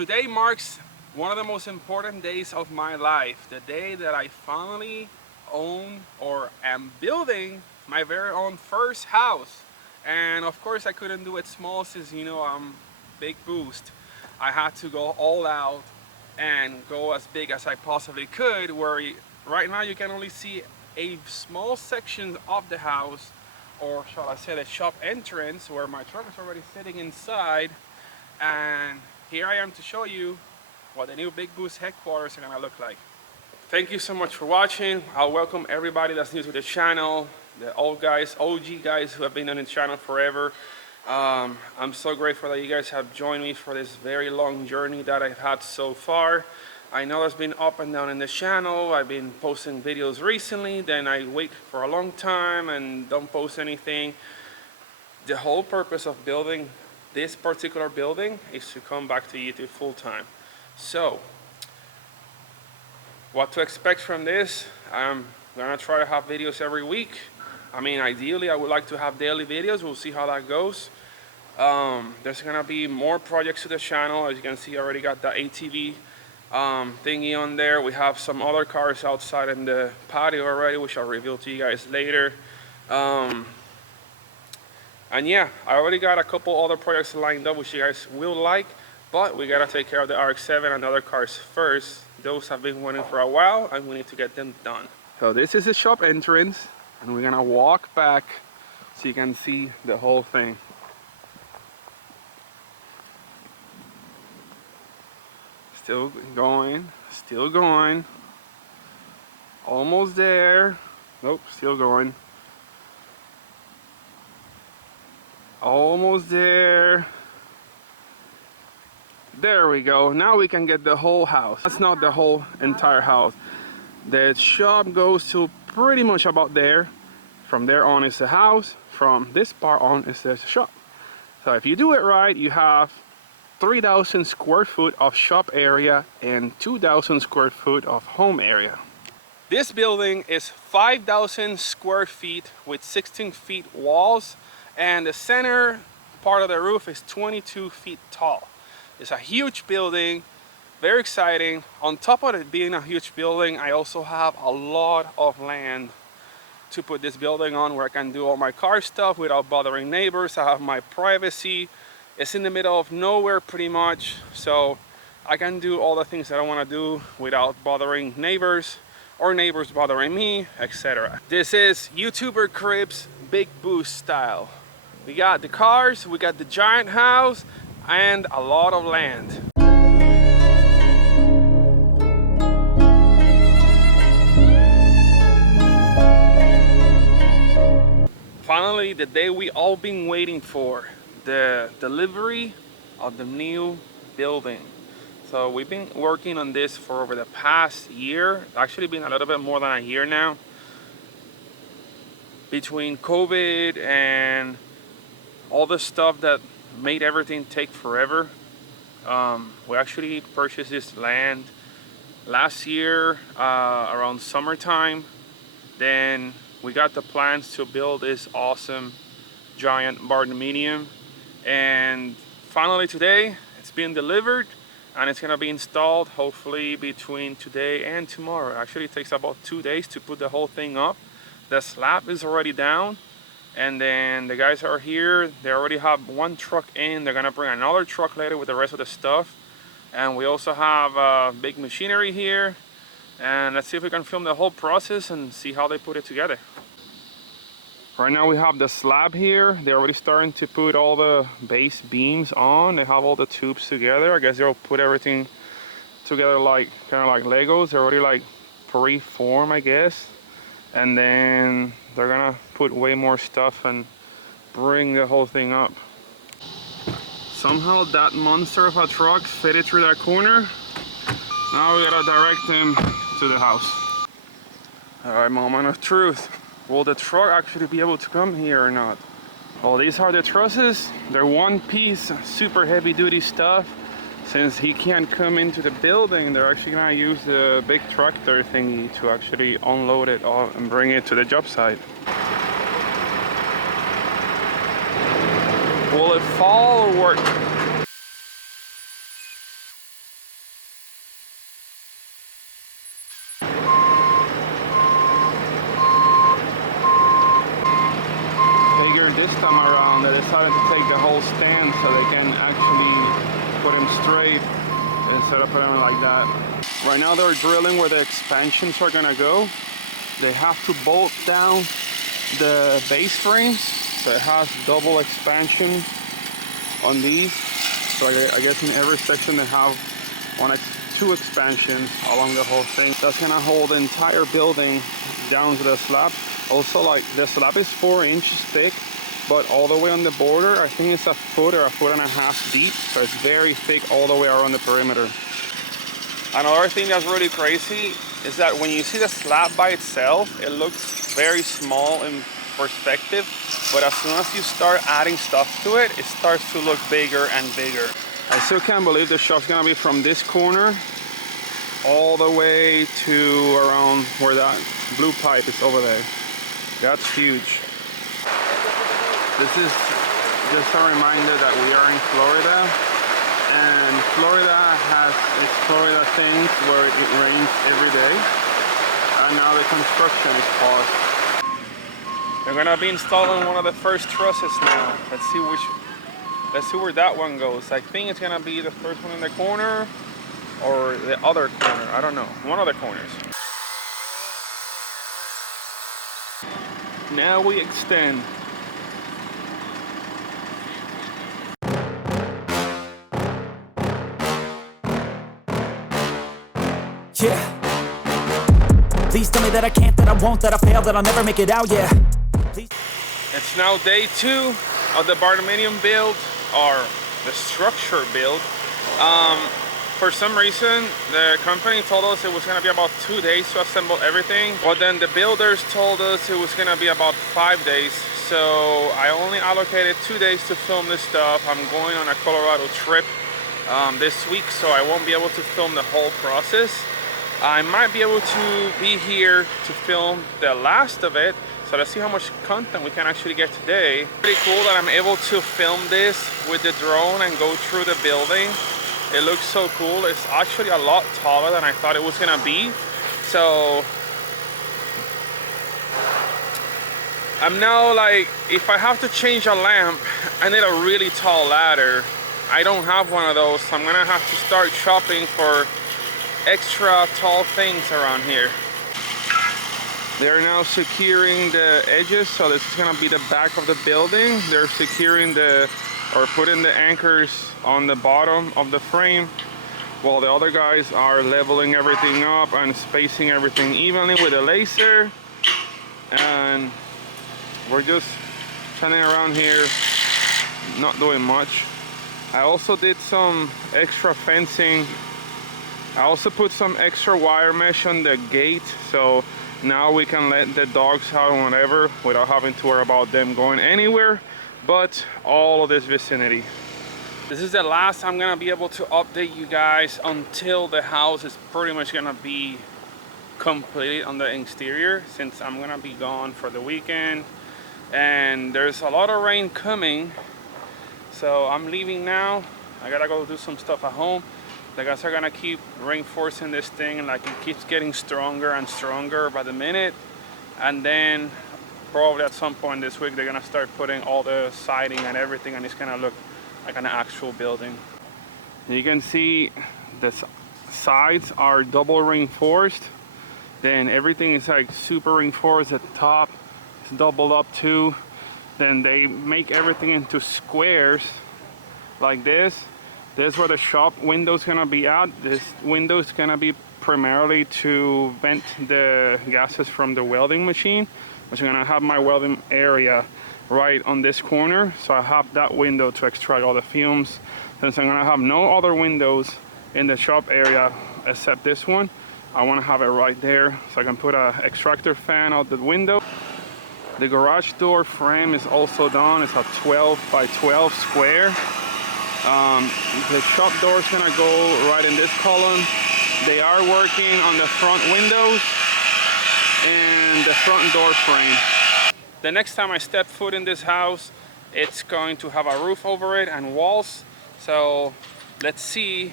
Today marks one of the most important days of my life, the day that I finally own or am building my very own first house. And of course I couldn't do it small since I'm Bigboost. I had to go all out and go as big as I possibly could, where right now you can only see a small section of the house, or shall I say the shop entrance, where my truck is already sitting inside. And here I am to show you what the new Bigboost headquarters are gonna look like. Thank you so much for watching. I'll welcome everybody that's new to the channel, the old guys, OG guys who have been on the channel forever. I'm so grateful that you guys have joined me for this very long journey that I've had so far. I know there's been up and down in the channel. I've been posting videos recently, then I wait for a long time and don't post anything. The whole purpose of building this particular building is to come back to YouTube full time. So, what to expect from this? I'm gonna try to have videos every week. I mean, ideally, I would like to have daily videos. We'll see how that goes. There's gonna be more projects to the channel. As you can see, I already got the ATV thingy on there. We have some other cars outside in the patio already, which I'll reveal to you guys later. And yeah, I already got a couple other projects lined up which you guys will like, but we gotta take care of the RX-7 and other cars first. Those have been waiting for a while and we need to get them done. So this is the shop entrance and we're gonna walk back so you can see the whole thing. Still going, still going. Almost there. Nope, still going. Almost there. There we go. Now we can get the whole house. That's not the whole entire house. The shop goes to pretty much about there. From there on is the house. From this part on is the shop. So if you do it right, you have 3,000 square foot of shop area and 2,000 square foot of home area. This building is 5,000 square feet with 16 feet walls, and the center part of the roof is 22 feet tall. It's a huge building, very exciting. On top of it being a huge building, I also have a lot of land to put this building on, where I can do all my car stuff without bothering neighbors. I have my privacy. It's in the middle of nowhere pretty much, so I can do all the things that I want to do without bothering neighbors or neighbors bothering me, etc. This is YouTuber Cribs Bigboost style. We got the cars, we got the giant house, and a lot of land. Finally, the day we all been waiting for, the delivery of the new building. So we've been working on this for over the past year, actually been a little bit more than a year now. Between COVID and all the stuff that made everything take forever, we actually purchased this land last year around summertime. Then we got the plans to build this awesome giant Barndominium, and finally today it's been delivered and it's gonna be installed hopefully between today and tomorrow. Actually it takes about 2 days to put the whole thing up. The slab is already down, and then the guys are here. They already have one truck in. They're gonna bring another truck later with the rest of the stuff. And we also have big machinery here. And let's see if we can film the whole process and see how they put it together. Right now we have the slab here. They're already starting to put all the base beams on. They have all the tubes together. I guess they'll put everything together like kind of like Legos. They're already like pre-formed, I guess. And then they're gonna put way more stuff and bring the whole thing up. Somehow that monster of a truck fitted through that corner. Now we gotta direct him to the house. All right, moment of truth. Will the truck actually be able to come here or not? Well, these are the trusses. They're one piece, super heavy duty stuff. Since he can't come into the building, they're actually gonna use the big tractor thingy to actually unload it all and bring it to the job site. Will it fall or work? so they can actually put them straight instead of putting them like that. Right now they're drilling where the expansions are gonna go. They have to bolt down the base frames, so it has double expansion on these. So I guess in every section they have two expansions along the whole thing. That's gonna hold the entire building down to the slab. Also, like, the slab is 4 inches thick, but all the way on the border, I think it's 1 foot or 1.5 foot deep. So it's very thick all the way around the perimeter. Another thing that's really crazy is that when you see the slab by itself, it looks very small in perspective, but as soon as you start adding stuff to it, it starts to look bigger and bigger. I still can't believe the shop's gonna be from this corner all the way to around where that blue pipe is over there. That's huge. This is just a reminder that we are in Florida, and Florida has its Florida things where it rains every day, and now the construction is paused. They're gonna be installing one of the first trusses now. Let's see where that one goes. I think it's gonna be the first one in the corner or the other corner. I don't know. One of the corners. Now we extend. Yeah. Please tell me that I can't, that I won't, that I fail, that I'll never make it out, yeah. Please. It's now day 2 of the Barndominium build, or the structure build. For some reason, the company told us it was gonna be about 2 days to assemble everything, but then the builders told us it was gonna be about 5 days. So I only allocated 2 days to film this stuff. I'm going on a Colorado trip this week, so I won't be able to film the whole process. I might be able to be here to film the last of it. So let's see how much content we can actually get today. Pretty cool that I'm able to film this with the drone and go through the building. It looks so cool. It's actually a lot taller than I thought it was gonna be. So I'm now like, if I have to change a lamp, I need a really tall ladder. I don't have one of those, so I'm gonna have to start shopping for extra tall things around here. They're now securing the edges, so this is gonna be the back of the building. They're securing or putting the anchors on the bottom of the frame, while the other guys are leveling everything up and spacing everything evenly with a laser. And we're just standing around here, not doing much. I also did some extra fencing. I also put some extra wire mesh on the gate, so now we can let the dogs out and whatever without having to worry about them going anywhere but all of this vicinity. This is the last I'm gonna be able to update you guys until the house is pretty much gonna be completed on the exterior, since I'm gonna be gone for the weekend and there's a lot of rain coming. So I'm leaving now. I gotta go do some stuff at home. The guys are gonna keep reinforcing this thing, and like it keeps getting stronger and stronger by the minute. And then probably at some point this week they're gonna start putting all the siding and everything, and it's gonna look like an actual building. You can see the sides are double reinforced. Then everything is like super reinforced at the top. It's doubled up too. Then they make everything into squares like this. This is where the shop window is gonna be at. This window is gonna be primarily to vent the gases from the welding machine, which I'm gonna have my welding area right on this corner. So I have that window to extract all the fumes. Since I'm gonna have no other windows in the shop area except this one, I wanna have it right there so I can put a extractor fan out the window. The garage door frame is also done. It's a 12 by 12 square. The shop door is gonna go right in this column. They are working on the front windows and the front door frame. The next time I step foot in this house, it's going to have a roof over it and walls. So let's see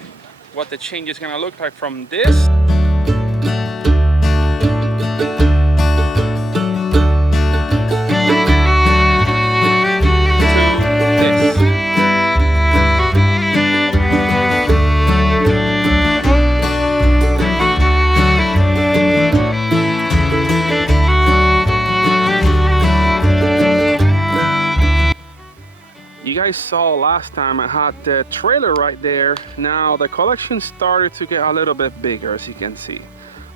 what the change is gonna look like from this. saw last time, I had the trailer right there. Now the collection started to get a little bit bigger, as you can see.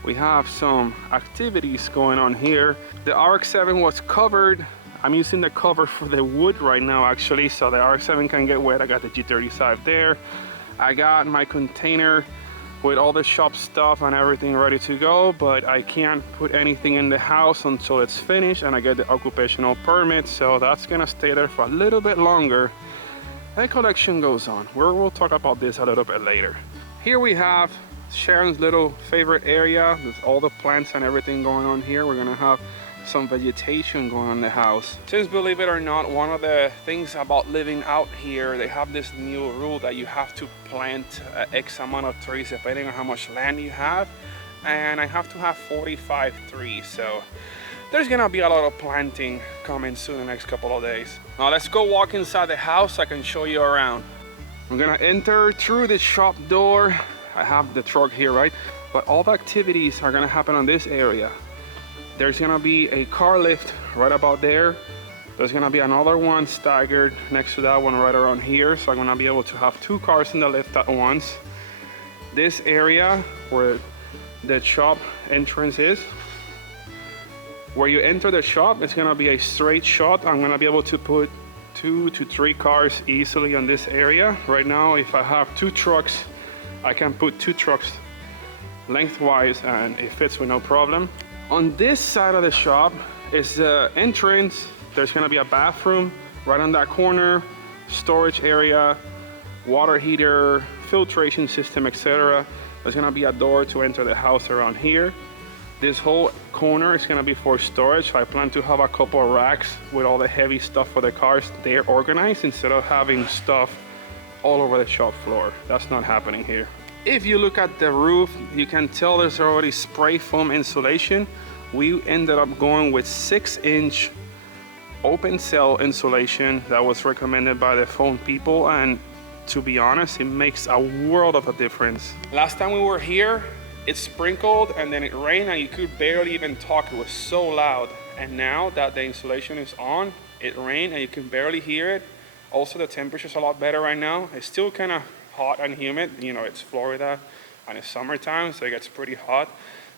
We have some activities going on here. The RX-7 was covered. I'm using the cover for the wood right now actually, so the RX-7 can get wet. I got the G35 there. I got my container with all the shop stuff and everything ready to go, but I can't put anything in the house until it's finished and I get the occupational permit, so that's gonna stay there for a little bit longer. The collection goes on. We'll talk about this a little bit later. Here we have Sharon's little favorite area. There's all the plants and everything going on here. We're gonna have some vegetation going on in the house. Since, believe it or not, one of the things about living out here, they have this new rule that you have to plant X amount of trees depending on how much land you have, and I have to have 45 trees, so there's gonna be a lot of planting coming soon in the next couple of days. Now let's go walk inside the house so I can show you around. I'm gonna enter through the shop door. I have the truck here, right? But all the activities are gonna happen on this area. There's gonna be a car lift right about there. There's gonna be another one staggered next to that one right around here. So I'm gonna be able to have 2 cars in the lift at once. This area where the shop entrance is, where you enter the shop, it's gonna be a straight shot. I'm gonna be able to put 2 to 3 cars easily on this area. Right now, if I have 2 trucks, I can put 2 trucks lengthwise and it fits with no problem. On this side of the shop is the entrance. There's gonna be a bathroom right on that corner, storage area, water heater, filtration system, etc. There's gonna be a door to enter the house around here. This whole corner is gonna be for storage. I plan to have a couple of racks with all the heavy stuff for the cars there organized instead of having stuff all over the shop floor. That's not happening here. If you look at the roof, you can tell there's already spray foam insulation. We ended up going with 6-inch open cell insulation that was recommended by the foam people, and to be honest, it makes a world of a difference. Last time we were here, it sprinkled and then it rained and you could barely even talk. It was so loud. And now that the insulation is on, it rained and you can barely hear it. Also, the temperature's a lot better right now. It's still kind of hot and humid. You know, it's Florida and it's summertime, so it gets pretty hot,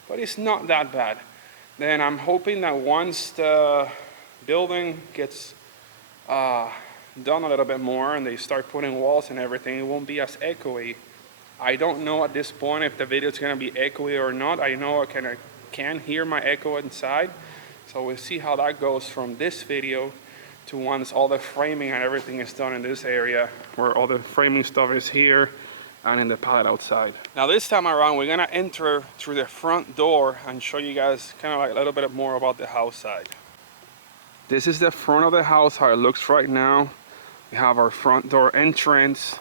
but it's not that bad. Then I'm hoping that once the building gets done a little bit more and they start putting walls and everything, it won't be as echoey. I don't know at this point if the video is going to be echoey or not. I know I can hear my echo inside, so we'll see how that goes from this video to once all the framing and everything is done in this area, where all the framing stuff is here and in the pallet outside. Now this time around, we're gonna enter through the front door and show you guys kind of like a little bit more about the house side. This is the front of the house, how it looks right now. We have our front door entrance,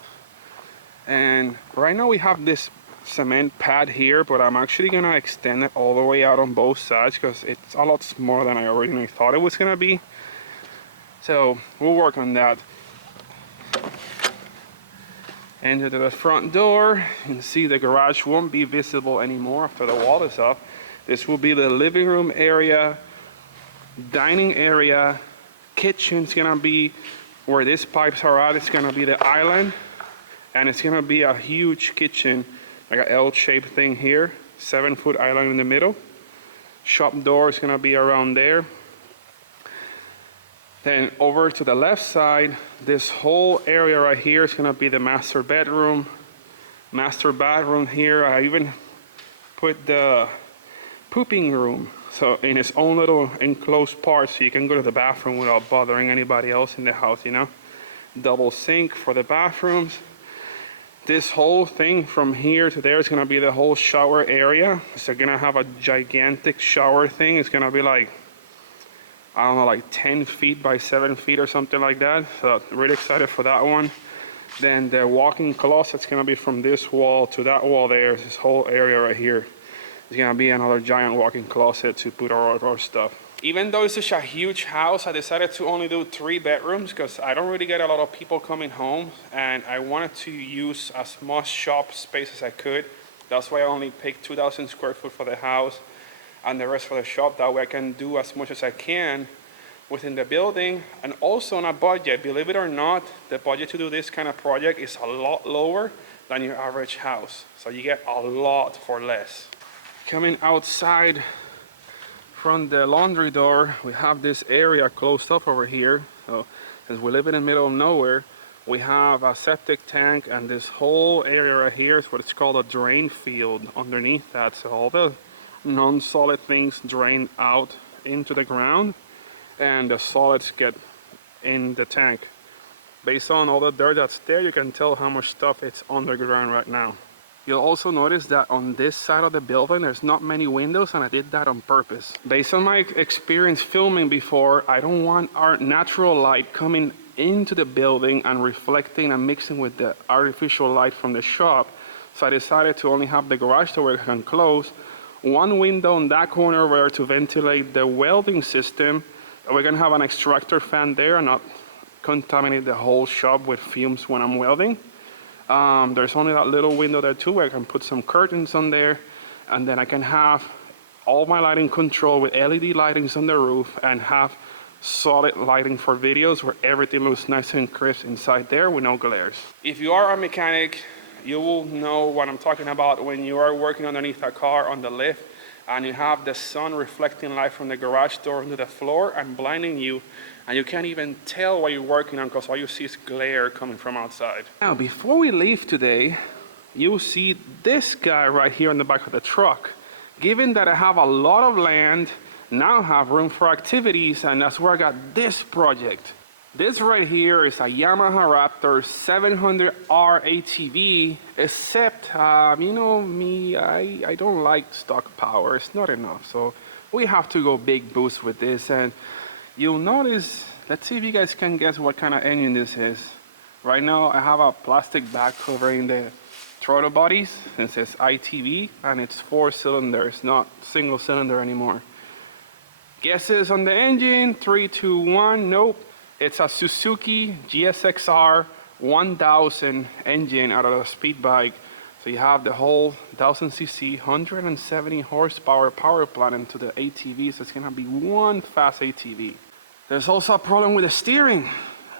and right now we have this cement pad here, but I'm actually gonna extend it all the way out on both sides because it's a lot smaller than I originally thought it was gonna be. So we'll work on that. Enter to the front door and see the garage won't be visible anymore after the wall is up. This will be the living room area, dining area, kitchen's gonna be where these pipes are at. It's gonna be the island, and it's gonna be a huge kitchen, like an L-shaped thing here, 7-foot island in the middle. Shop door is gonna be around there. Then over to the left side, this whole area right here is gonna be the master bedroom, master bathroom here. I even put the pooping room, so in its own little enclosed part, so you can go to the bathroom without bothering anybody else in the house, you know. Double sink for the bathrooms. This whole thing from here to there is gonna be the whole shower area. So you're gonna have a gigantic shower thing. It's gonna be like, I don't know, like 10 feet by 7 feet or something like that. So really excited for that one. Then the walk-in closet's gonna be from this wall to that wall there. This whole area right here is gonna be another giant walk-in closet to put all of our stuff. Even though it's such a huge house, I decided to only do 3 bedrooms because I don't really get a lot of people coming home, and I wanted to use as much shop space as I could. That's why I only picked 2,000 square foot for the house and the rest for the shop. That way I can do as much as I can within the building, and also on a budget. Believe it or not, the budget to do this kind of project is a lot lower than your average house. So you get a lot for less. Coming outside from the laundry door, we have this area closed up over here. So since we live in the middle of nowhere, we have a septic tank, and this whole area right here is what it's called a drain field underneath that. So all the non-solid things drain out into the ground, and the solids get in the tank. Based on all the dirt that's there, you can tell how much stuff it's underground right now. You'll also notice that on this side of the building, there's not many windows, and I did that on purpose. Based on my experience filming before, I don't want our natural light coming into the building and reflecting and mixing with the artificial light from the shop. So I decided to only have the garage door I can close, one window in that corner where to ventilate the welding system. We're gonna have an extractor fan there and not contaminate the whole shop with fumes when I'm welding. There's only that little window there too where I can put some curtains on there, and then I can have all my lighting control with LED lightings on the roof and have solid lighting for videos where everything looks nice and crisp inside there with no glares. If you are a mechanic, you will know what I'm talking about when you are working underneath a car on the lift and you have the sun reflecting light from the garage door into the floor and blinding you, and you can't even tell what you're working on because all you see is glare coming from outside. Now, before we leave today, you'll see this guy right here in the back of the truck. Given that I have a lot of land, now I have room for activities, and that's where I got this project. This right here is a Yamaha Raptor 700R ATV, except, you know me, I don't like stock power, it's not enough. So we have to go Bigboost with this, and you'll notice, let's see if you guys can guess what kind of engine this is. Right now I have a plastic bag covering the throttle bodies, since it's ITV, and it's 4 cylinders, not single cylinder anymore. Guesses on the engine, 3, 2, 1, nope. It's a Suzuki GSX-R 1000 engine out of a speed bike. So you have the whole 1000cc, 170 horsepower power plant into the ATV, so it's gonna be one fast ATV. There's also a problem with the steering.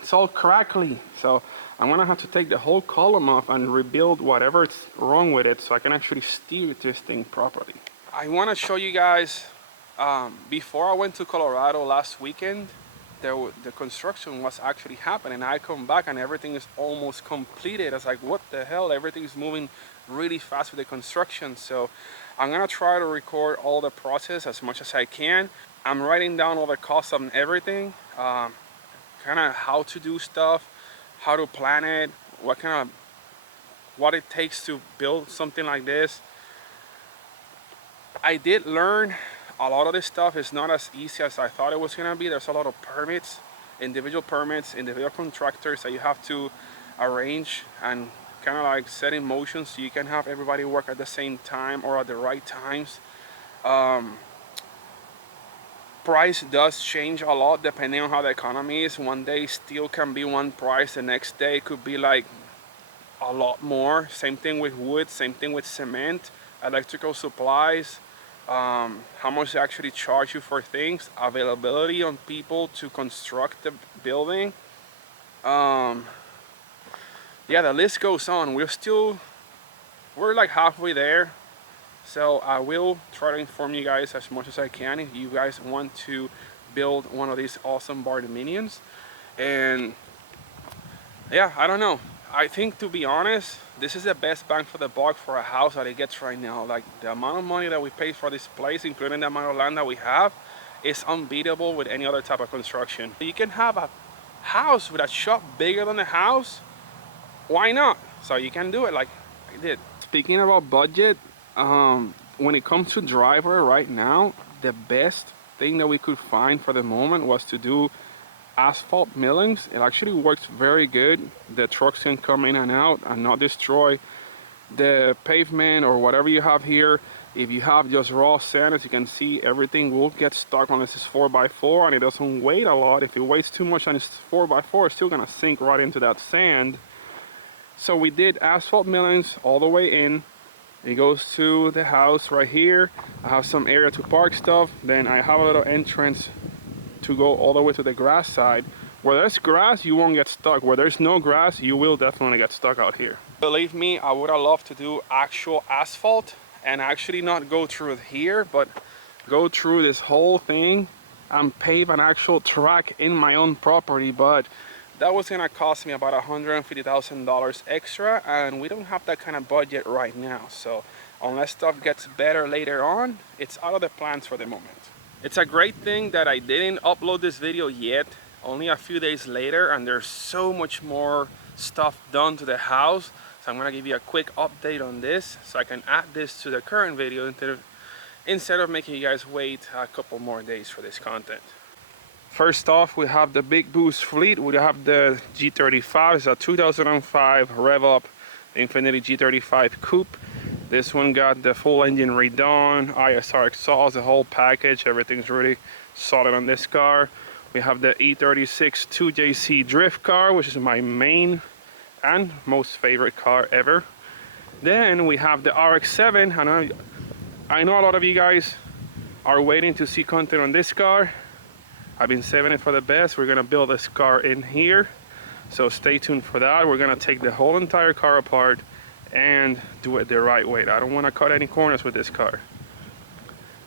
It's all crackly. So I'm gonna have to take the whole column off and rebuild whatever's wrong with it so I can actually steer this thing properly. I wanna show you guys, before I went to Colorado last weekend, the construction was actually happening. I come back and everything is almost completed. I was like, what the hell? Everything's moving really fast with the construction. So I'm gonna try to record all the process as much as I can. I'm writing down all the costs of everything, kind of how to do stuff, how to plan it, what it takes to build something like this. I did learn a lot of this stuff is not as easy as I thought it was gonna be. There's a lot of permits, individual contractors that you have to arrange and kind of like set in motion so you can have everybody work at the same time or at the right times. Price does change a lot depending on how the economy is. One day steel can be one price, the next day it could be like a lot more. Same thing with wood, same thing with cement, electrical supplies. How much they actually charge you for things, availability on people to construct the building. Yeah, the list goes on. We're like halfway there, so I will try to inform you guys as much as I can if you guys want to build one of these awesome Barndominiums. And yeah, I don't know, I think, to be honest, this is the best bang for the buck for a house that it gets right now. Like, the amount of money that we pay for this place, including the amount of land that we have, is unbeatable with any other type of construction. You can have a house with a shop bigger than the house. Why not? So you can do it like I did. Speaking about budget, when it comes to driver right now, the best thing that we could find for the moment was to do asphalt millings. It actually works very good. The trucks can come in and out and not destroy the pavement or whatever you have here. If you have just raw sand, as you can see, everything will get stuck unless it's 4x4 and it doesn't weigh a lot. If it weighs too much and it's 4x4, it's still gonna sink right into that sand. So we did asphalt millings all the way in. It goes to the house right here. I have some area to park stuff. Then I have a little entrance to go all the way to the grass side. Where there's grass, you won't get stuck. Where there's no grass, you will definitely get stuck out here. Believe me, I would have loved to do actual asphalt and actually not go through here, but go through this whole thing and pave an actual track in my own property. But that was gonna cost me about $150,000 extra, and we don't have that kind of budget right now. So unless stuff gets better later on, it's out of the plans for the moment. It's a great thing that I didn't upload this video yet, only a few days later, and there's so much more stuff done to the house. So I'm gonna give you a quick update on this so I can add this to the current video instead of making you guys wait a couple more days for this content. First off, we have the Bigboost fleet. We have the G35. It's a 2005 rev up Infiniti G35 Coupe. This one got the full engine redone, ISR exhaust, the whole package. Everything's really solid on this car. We have the E36 2JC drift car, which is my main and most favorite car ever. Then we have the RX-7. I know a lot of you guys are waiting to see content on this car. I've been saving it for the best. We're gonna build this car in here, so stay tuned for that. We're gonna take the whole entire car apart and do it the right way. I don't want to cut any corners with this car.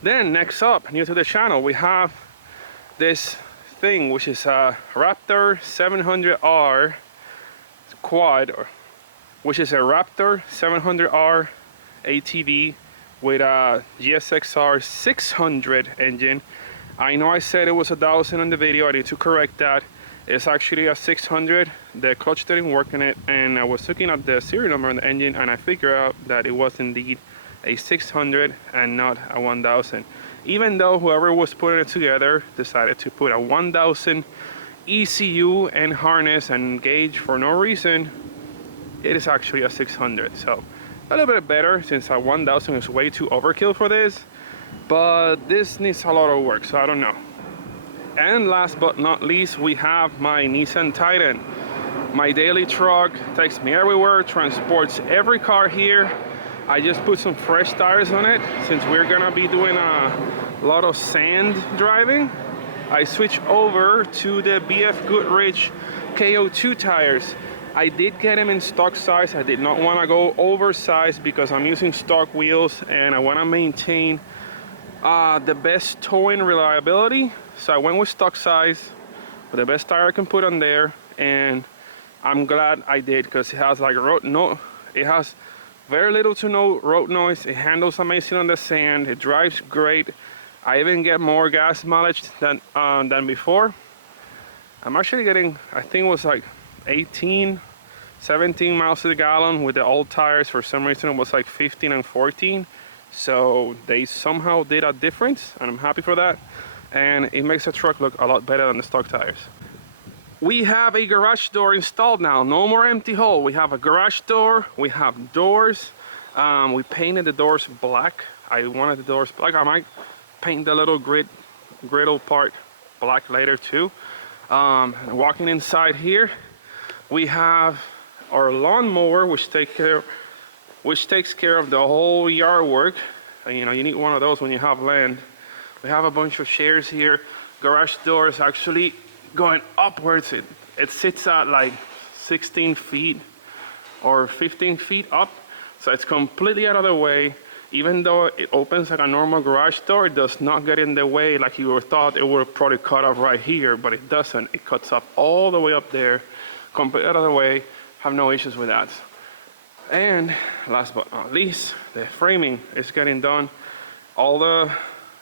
Then next up, new to the channel, we have this thing, which is a Raptor 700R quad, which is a Raptor 700R ATV with a GSXR 600 engine. I know I said it was 1,000 on the video. I need to correct that. It's actually a 600. The clutch didn't work in it, and I was looking at the serial number on the engine, and I figured out that it was indeed a 600 and not a 1,000. Even though whoever was putting it together decided to put a 1,000 ECU and harness and gauge for no reason, it is actually a 600. So a little bit better, since a 1,000 is way too overkill for this. But this needs a lot of work, so I don't know. And last but not least, we have my Nissan Titan. My daily truck takes me everywhere, transports every car here. I just put some fresh tires on it since we're gonna be doing a lot of sand driving. I switched over to the BF Goodrich KO2 tires. I did get them in stock size. I did not want to go oversized because I'm using stock wheels and I want to maintain the best towing reliability. So I went with stock size with the best tire I can put on there, and I'm glad I did because it has like it has very little to no road noise. It handles amazing on the sand. It drives great. I even get more gas mileage than before. I'm actually getting, I think it was like 17 miles to the gallon. With the old tires, for some reason it was like 15 and 14. So they somehow did a difference, and I'm happy for that. And it makes the truck look a lot better than the stock tires. We have a garage door installed now. No more empty hole. We have a garage door. We have doors. We painted the doors black. I wanted the doors black. I might paint the little griddle part black later too. Walking inside here, we have our lawnmower, which takes care of the whole yard work. You know, you need one of those when you have land. We have a bunch of chairs here. Garage door is actually going upwards. It sits at like 16 feet or 15 feet up, so it's completely out of the way. Even though it opens like a normal garage door, it does not get in the way like you would thought it would probably cut off right here, but it doesn't. It cuts up all the way up there, completely out of the way. Have no issues with that. And last but not least, the framing is getting done.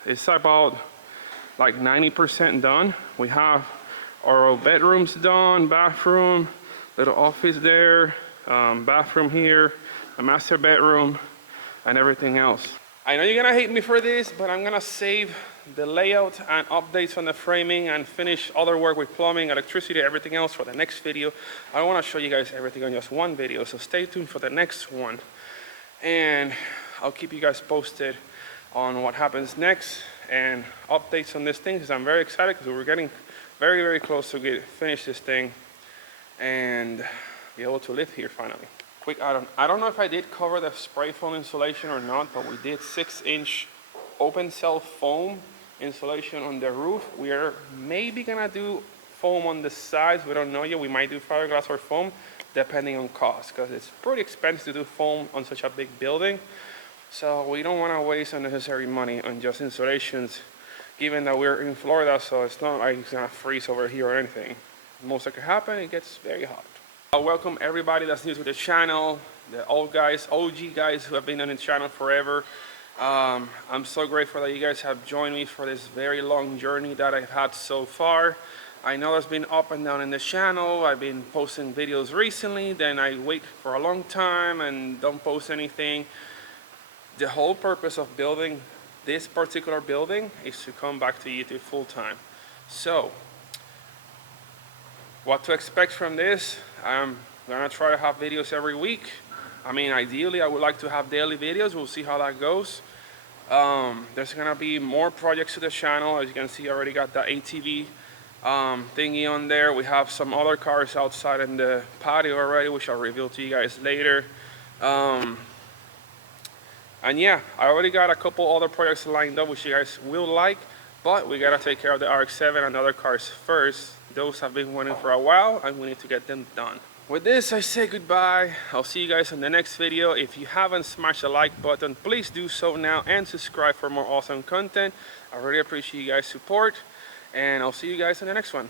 It's about like 90% done. We have our bedrooms done, bathroom, little office there, bathroom here, a master bedroom, and everything else. I know you're gonna hate me for this, but I'm gonna save the layout and updates on the framing and finish other work with plumbing, electricity, everything else for the next video. I don't want to show you guys everything on just one video, so stay tuned for the next one. And I'll keep you guys posted on what happens next and updates on this thing, because I'm very excited because we're getting very, very close to finish this thing and be able to live here finally. Quick add-on. I don't know if I did cover the spray foam insulation or not, but we did 6-inch open cell foam insulation on the roof. We are maybe gonna do foam on the sides. We don't know yet. We might do fiberglass or foam depending on cost, because it's pretty expensive to do foam on such a big building. So we don't want to waste unnecessary money on just insulations, given that we're in Florida, so it's not like it's gonna freeze over here or anything. Most that could happen, it gets very hot. I welcome everybody that's new to the channel, the old guys, OG guys who have been on the channel forever. I'm so grateful that you guys have joined me for this very long journey that I've had so far. I know it's been up and down in the channel. I've been posting videos recently, then I wait for a long time and don't post anything. The whole purpose of building this particular building is to come back to YouTube full time. So, what to expect from this? I'm gonna try to have videos every week. I mean, ideally, I would like to have daily videos. We'll see how that goes. There's gonna be more projects to the channel. As you can see, I already got the ATV thingy on there. We have some other cars outside in the patio already, which I'll reveal to you guys later. And yeah, I already got a couple other projects lined up which you guys will like, but we gotta take care of the RX-7 and other cars first. Those have been waiting for a while and we need to get them done. With this, I say goodbye. I'll see you guys in the next video. If you haven't smashed the like button, please do so now and subscribe for more awesome content. I really appreciate you guys' support, and I'll see you guys in the next one.